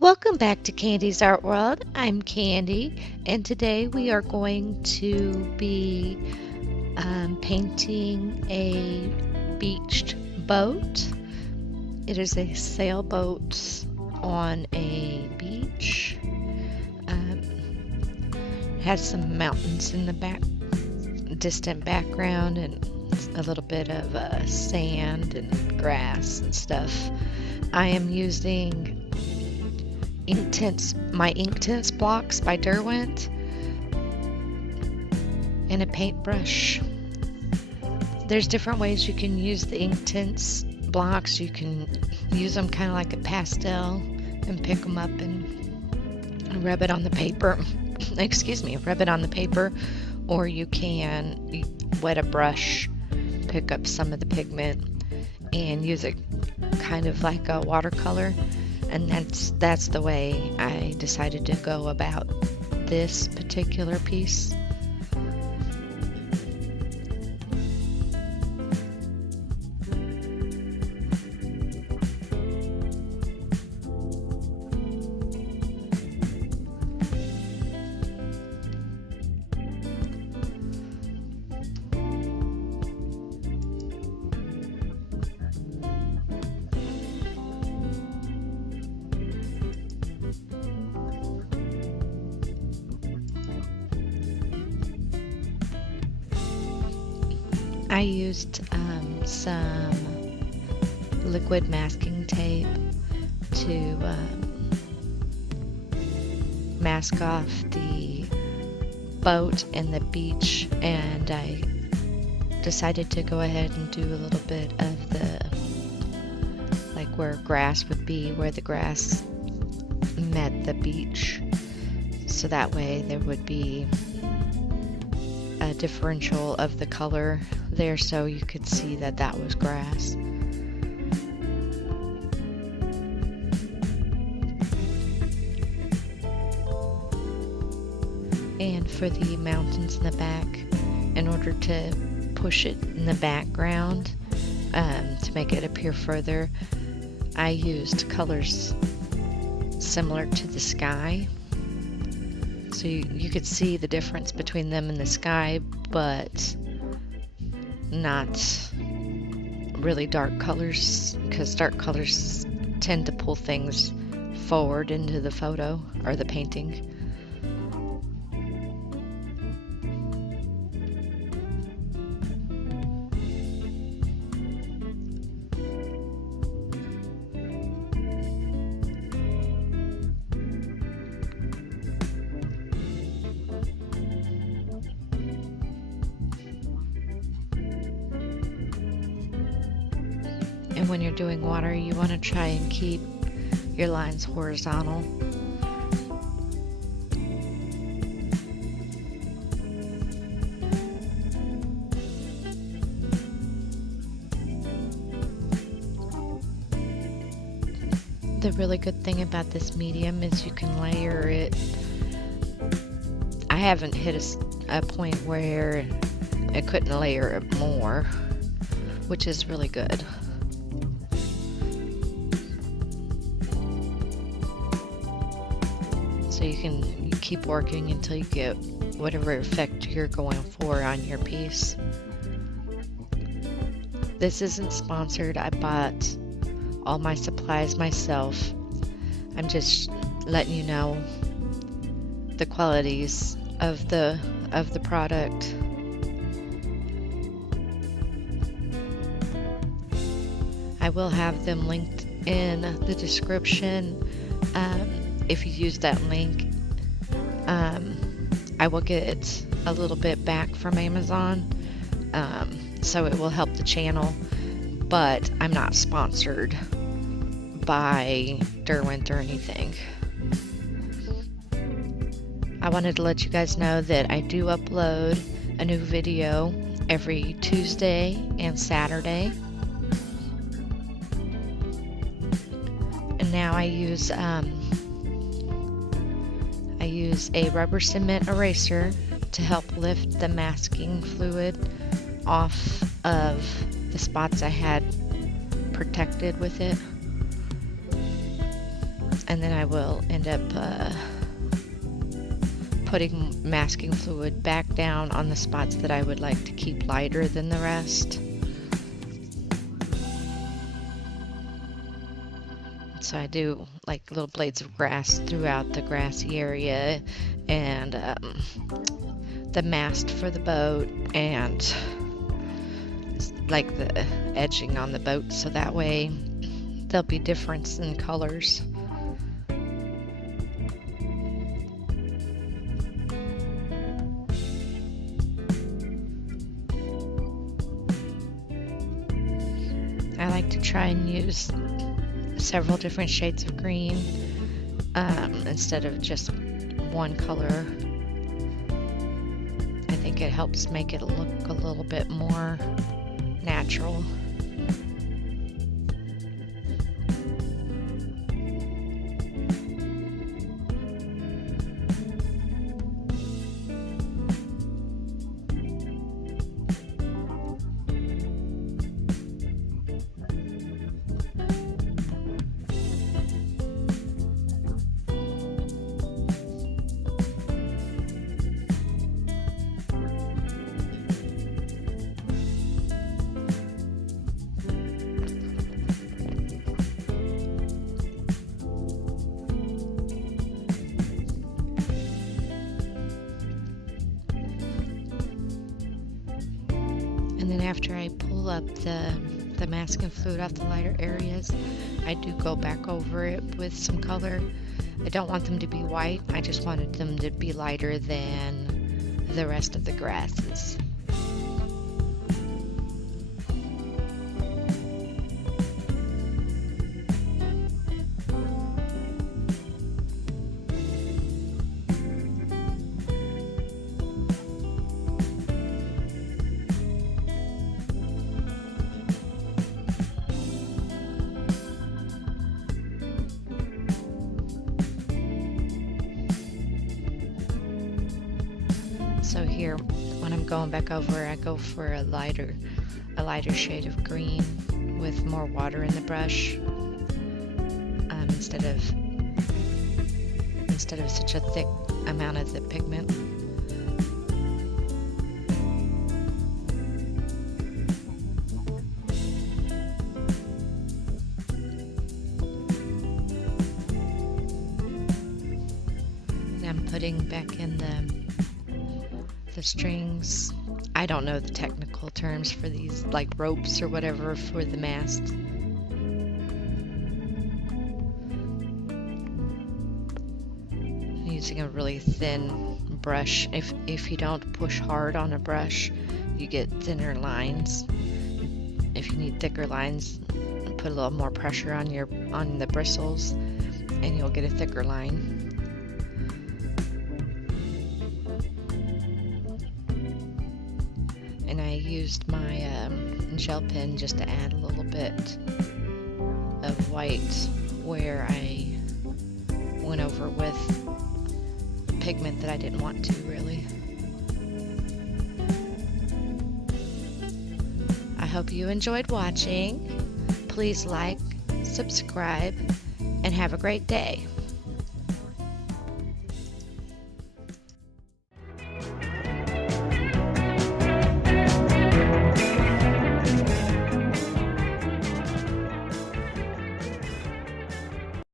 Welcome back to Candy's Art World. I'm Candy, and today we are going to be painting a beached boat. It is a sailboat on a beach. Has some mountains in the distant background, and a little bit of sand and grass and stuff. I am using my Inktense blocks by Derwent and a paintbrush. There's different ways you can use the Inktense blocks. You can use them kind of like a pastel and pick them up and rub it on the paper. Rub it on the paper, or you can wet a brush, pick up some of the pigment and use it kind of like a watercolor. And that's the way I decided to go about this particular piece. I used some liquid masking tape to mask off the boat and the beach, and I decided to go ahead and do a little bit of like where grass would be, where the grass met the beach, so that way there would be a differential of the color there, so you could see that that was grass. And for the mountains in the back, in order to push it in the background to make it appear further, I used colors similar to the sky. So you could see the difference between them and the sky, but not really dark colors, because dark colors tend to pull things forward into the photo or the painting. And when you're doing water, you want to try and keep your lines horizontal. The really good thing about this medium is you can layer it. I haven't hit a point where I couldn't layer it more, which is really good. So you can keep working until you get whatever effect you're going for on your piece. This isn't sponsored. I bought all my supplies myself. I'm just letting you know the qualities of the product. I will have them linked in the description. If you use that link, I will get a little bit back from Amazon, so it will help the channel, but I'm not sponsored by Derwent or anything. I wanted to let you guys know that I do upload a new video every Tuesday and Saturday. And now I use a rubber cement eraser to help lift the masking fluid off of the spots I had protected with it. And then I will end up putting masking fluid back down on the spots that I would like to keep lighter than the rest. So I do like little blades of grass throughout the grassy area, and the mast for the boat, and like the edging on the boat, so that way there'll be difference in colors. I like to try and use several different shades of green instead of just one color. I think it helps make it look a little bit more natural. And then after I pull up the masking fluid off the lighter areas, I do go back over it with some color. I don't want them to be white, I just wanted them to be lighter than the rest of the grasses. So here, when I'm going back over, I go for a lighter shade of green with more water in the brush, instead of such a thick amount of the pigment. And I'm putting back in the strings. I don't know the technical terms for these, like ropes or whatever for the mast. Using a really thin brush. If you don't push hard on a brush, you get thinner lines. If you need thicker lines, put a little more pressure on the bristles, and you'll get a thicker line. And I used my gel pen just to add a little bit of white where I went over with pigment that I didn't want to really. I hope you enjoyed watching. Please like, subscribe, and have a great day.